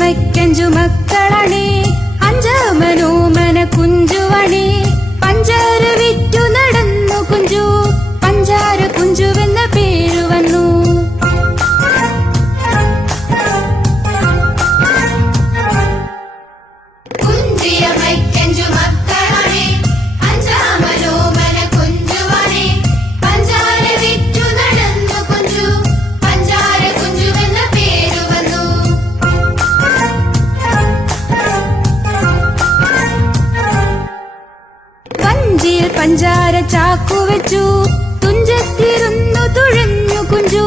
കുഞ്ചിയമയ്ക്കഞ്ചു മക്കളണേ അഞ്ചാമനോമന കുഞ്ചുവണേ പഞ്ചാര വിറ്റു നടന്നു കുഞ്ചു പഞ്ചാര കുഞ്ചുവെന്ന പേരു വന്നു. പഞ്ചാര ചാക്കു വെച്ചു തുഞ്ചത്തിരുന്നു തുഴഞ്ഞു കുഞ്ചു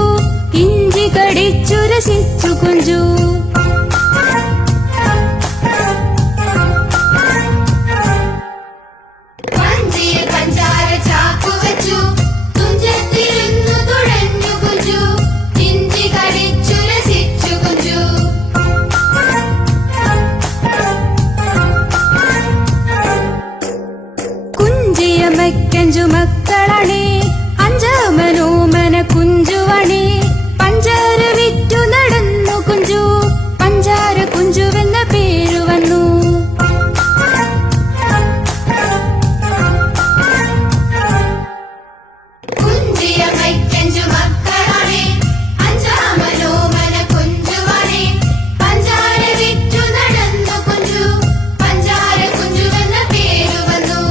ഇഞ്ചി കടിച്ചു രസിച്ചു കുഞ്ചു. പഞ്ചാര ചാക്കു വെച്ചു തുഞ്ചത്തിരുന്നു തുഴഞ്ഞു കുഞ്ചു ഇഞ്ചി കടിച്ചു രസിച്ചു കുഞ്ചു. കുഞ്ചിയമയ്ക്കഞ്ചു മക്കളണേ അഞ്ചാമനോമന കുഞ്ചുവണേ പഞ്ചാര വിറ്റു നടന്നു കുഞ്ചു പഞ്ചാര കുഞ്ചുവെന്ന പേരു വന്നു. കുഞ്ചിയമയ്ക്കഞ്ചു മക്കളണേ അഞ്ചാമനോമന കുഞ്ചുവണേ പഞ്ചാര വിറ്റു നടന്നു കുഞ്ചു പഞ്ചാര കുഞ്ചുവെന്ന പേരു വന്നു.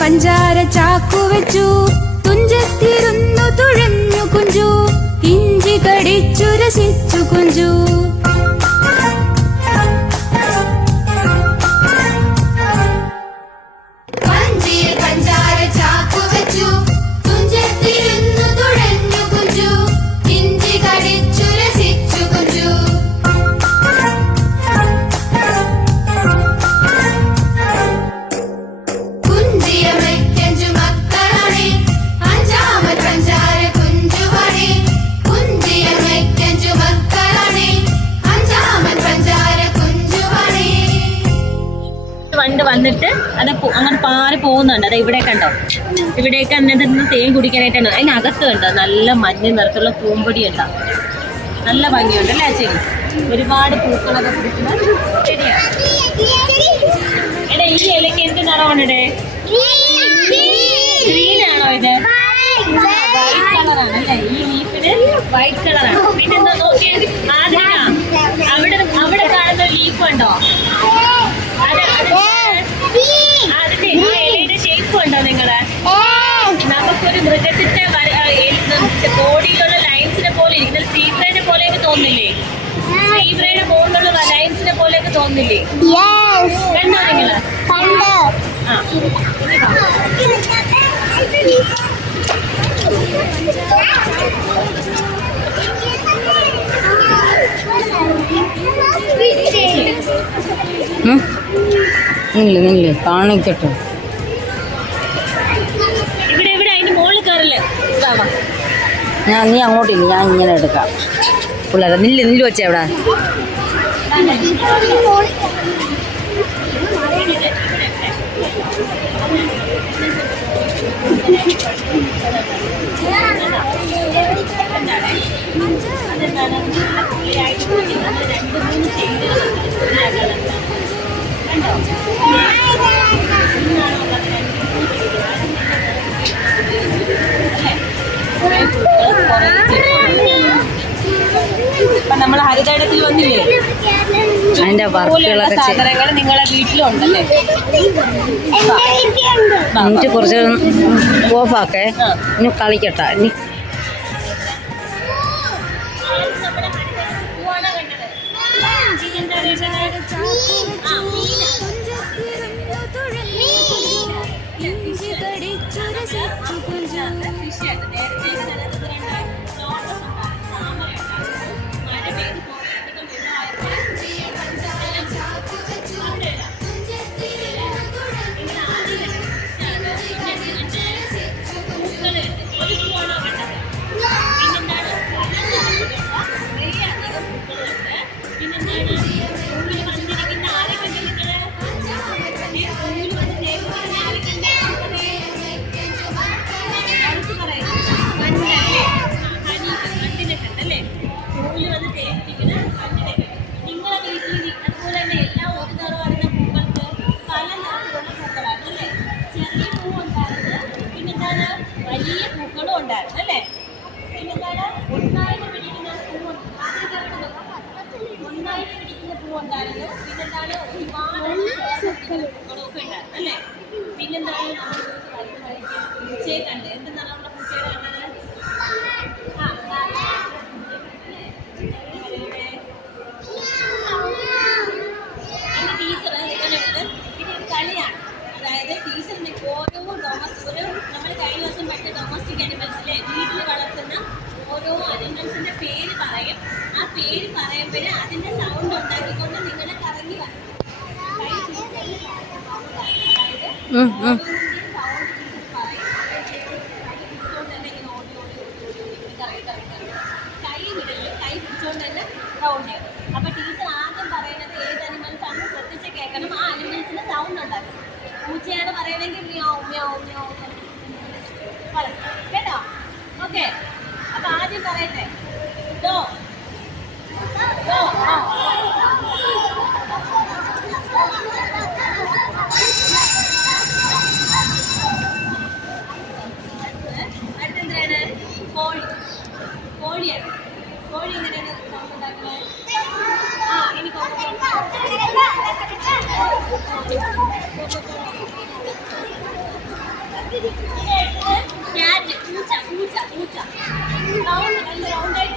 പഞ്ചാര ചാക്കു വെച്ചു തുഞ്ചത്തിരുന്നു തുഴഞ്ഞു കുഞ്ചു ഇഞ്ചി കടിച്ചു രസിച്ചു കുഞ്ചു. പഞ്ചാര ചാക്കു വെച്ചു തുഞ്ചത്തിരുന്നു തുഴഞ്ഞു കുഞ്ചു ഇഞ്ചി കടിച്ചു രസിച്ചു കുഞ്ചു. കുഞ്ചിയമയ്ക്കഞ്ചു മക്കളണേ അഞ്ചാമൻ പഞ്ചാര കുഞ്ചുവണേ കുഞ്ചിയമയ്ക്കഞ്ചു മക്കളണേ അഞ്ചാമൻ പഞ്ചാര കുഞ്ചുവണേ. വണ്ട് വന്നിട്ട് അത് അങ്ങനെ പാറി പോകുന്നുണ്ട്. അത് ഇവിടെ കണ്ടോ, ഇവിടെയൊക്കെ അതിനകത്ത് തേൻ കുടിക്കാനായിട്ടാണ്. അതിനകത്ത് കണ്ടോ നല്ല മഞ്ഞ നിറത്തുള്ള പൂമ്പൊടി ഉണ്ടാവും. നല്ല ഭംഗിയുണ്ട് അല്ലേ ചേച്ചി? ഒരുപാട് പൂക്കളൊക്കെ പിടിക്കുന്ന ശരിയാണ്. എടാ ഈ ഇലക്ക് എന്ത് നിറമാണ് ഇടേ? ഗ്രീൻ ആണോ ഇത്? വൈറ്റ് കളറാണ് അല്ലേ? ഈ ലീഫിന് വൈറ്റ് കളറാണ്. പിന്നെ എന്താ നോക്കിയേ അവിടെ കാണുന്ന ലീഫ് ഉണ്ടോ? അതിന്റെ ഇലയുടെ ഷേപ്പ് ഉണ്ടോ നിങ്ങള്? നമുക്കൊരു മൃഗത്തിന്റെ ബോഡിയിലുള്ള ലൈൻസിനെ പോലെ ഇരിക്കുന്ന സീബ്രയുടെ പോലെയൊക്കെ തോന്നില്ലേ? സീബ്രയുടെ ബോഡിലുള്ള ലൈൻസിനെ പോലെയൊക്കെ തോന്നില്ലേ? കണ്ടോ നിങ്ങള്? ആ നില്ല കാണിക്കട്ടെ. ഇവിടെ ഇവിടെ അതിന്റെ മുകളിൽ കയറില്ലേ? നീ അങ്ങോട്ടില്ല, ഞാൻ ഇങ്ങനെ എടുക്കാം. പിള്ളേരെ നില്ല് വെച്ചേ എവിടെ? നമ്മൾ ഹരിതയിടത്തിൽ വന്നില്ലേ? അതിന്റെ സാധനങ്ങൾ നിങ്ങളെ വീട്ടിലുണ്ടല്ലേ? എന്നിട്ട് കുറച്ച് ഓഫാക്കേ, ഇനി കളിക്കട്ടെ. ഇനി ഉണ്ടായിരുന്നു അല്ലേ? പിന്നെന്താണ് ഒന്നായിട്ട് പിടിക്കുന്ന പൂവ്, ഒന്നായിട്ട് പിടിക്കുന്ന പൂവ് ഉണ്ടായിരുന്നു. പിന്നെന്താണ് ഒരുപാട് പൂക്കളൊക്കെ ഉണ്ടായിരുന്നു അല്ലേ? പിന്നെന്താണ് പൂച്ചയെ കണ്ട്, എന്തെന്നാണ് നമ്മുടെ പൂച്ചയുടെ കണ്ടത്? എന്റെ ടീച്ചർ നിങ്ങളെടുത്ത് ഇതൊരു കളിയാണ്. അതായത് ടീച്ചറിന് ഓരോ നമ്മൾ കഴിഞ്ഞ ദിവസം പഠിച്ച ഡൊമസ്റ്റിക് അനിമൽസിലെ വീട്ടിൽ വളർത്തുന്ന ഓരോ അനിമൽസിന്റെ പേര് പറയും. ആ പേര് പറയുമ്പോൾ അതിന്റെ സൗണ്ട് ഉണ്ടാക്കിക്കൊണ്ട് നിങ്ങൾ കറങ്ങി വരണം. അതായത് സൗണ്ട് പറയും. കൈ വിടലും കൈ പിടിച്ചോണ്ട് തന്നെ റൗണ്ട് ചെയ്യും. അപ്പൊ ടീച്ചർ ആദ്യം പറയുന്നത് ഏത് അനിമൽസ് ആണ് ശ്രദ്ധിച്ച് കേൾക്കണം. ആ അനിമൽസിന് സൗണ്ട് ഉണ്ടാക്കും. പൂച്ചയാണ് പറയണമെങ്കിൽ മ്യാവ് മ്യാവ് മ്യാവ് കേട്ടോ? ഓക്കെ, അപ്പൊ ആദ്യം പറയട്ടെ. ഡോ ഡോ അടുത്തെന്താണ്? കോഴി. കോഴിയാണ്. കോഴി എങ്ങനെയാണ് സൗണ്ട് ഉണ്ടാക്കുന്നത്? ഇനി ക്യാറ്റ്, പൂച്ച പൂച്ച പൂച്ച റൗണ്ട് നല്ല റൗണ്ടായിട്ട്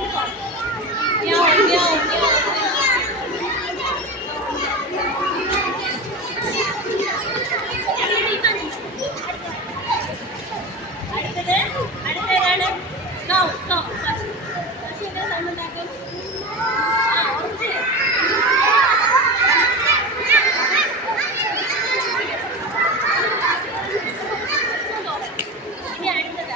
അടുത്തതാണ് കൗ. കൗ പശു. പശു എങ്ങനെ സൗണ്ട് ഉണ്ടാക്കും? ഉറച്ച് ഇനി അടുത്തത്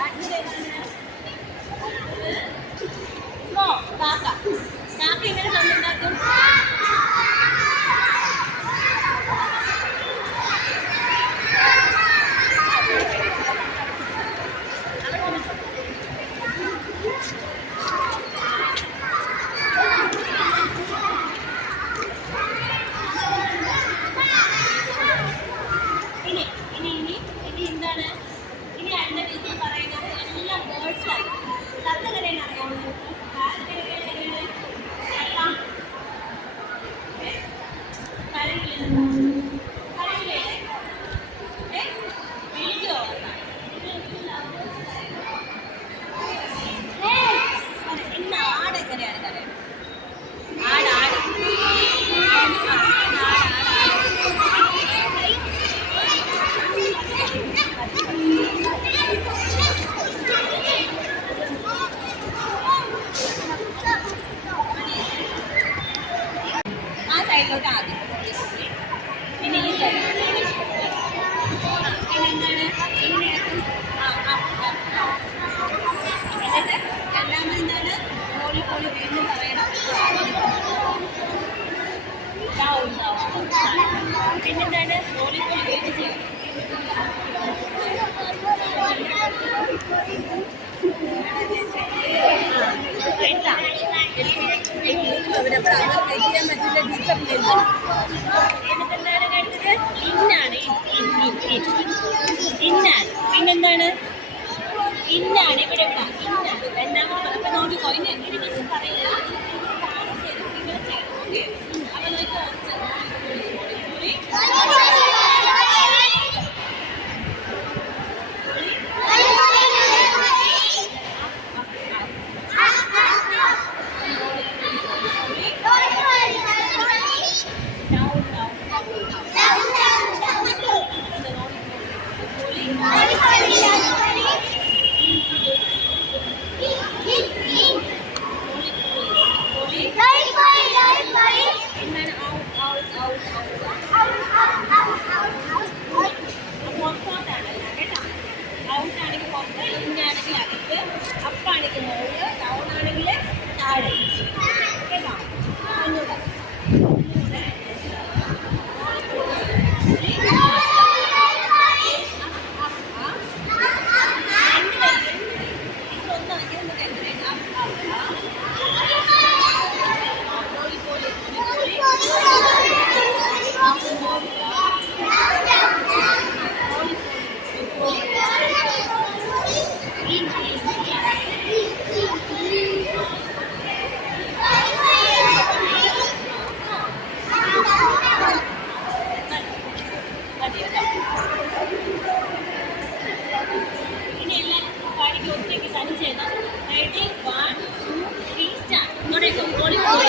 കാക്ക. കാക്ക എങ്ങനെ സൗണ്ട് ഉണ്ടാക്കും? ഇനി എന്താണ്? ഇനി അടുത്ത ടീച്ചർ പറയുന്നത് എല്ലാം ബേർഡ്സ് ആയി. തത്ത കരയാണ് അറിയാവുന്നത്. ഇന്ന് ആട് എങ്ങനെയാണ് കരയാണ്? ആട് ആട് ആ സൈഡിലോട്ട് ആദ്യം. പിന്നെ ഈ സൈഡ് പിന്നെന്താണ്? എന്നിട്ട് രണ്ടാമത് എന്താണ്? കോഴി കോഴി വീണ്ടും പറയണം. പിന്നെന്താണ്? കോഴി കോഴി വീണ്ടും ചെയ്യണം. എന്നിട്ടെന്താണ് കഴിച്ചത്? ഇന്നാണ്. ഇന്നാണ്. പിന്നെന്താണ്? ഇന്നാണ്. ഇവിടെ ഇവിടെ ഇന്നാണ്. രണ്ടാമത് അപ്പൊ നോക്കിക്കോ. ഇനി മിസ് പറയില്ല. നിങ്ങൾ ചെയ്യണം. ഓക്കെ, അപ്പൊ നോക്കിക്കോ. Bye. എല്ലാവരും ചെയ്യണം. Ready 1 2 3 start. ഇങ്ങോട്ടേക്ക് റോളി പോളി.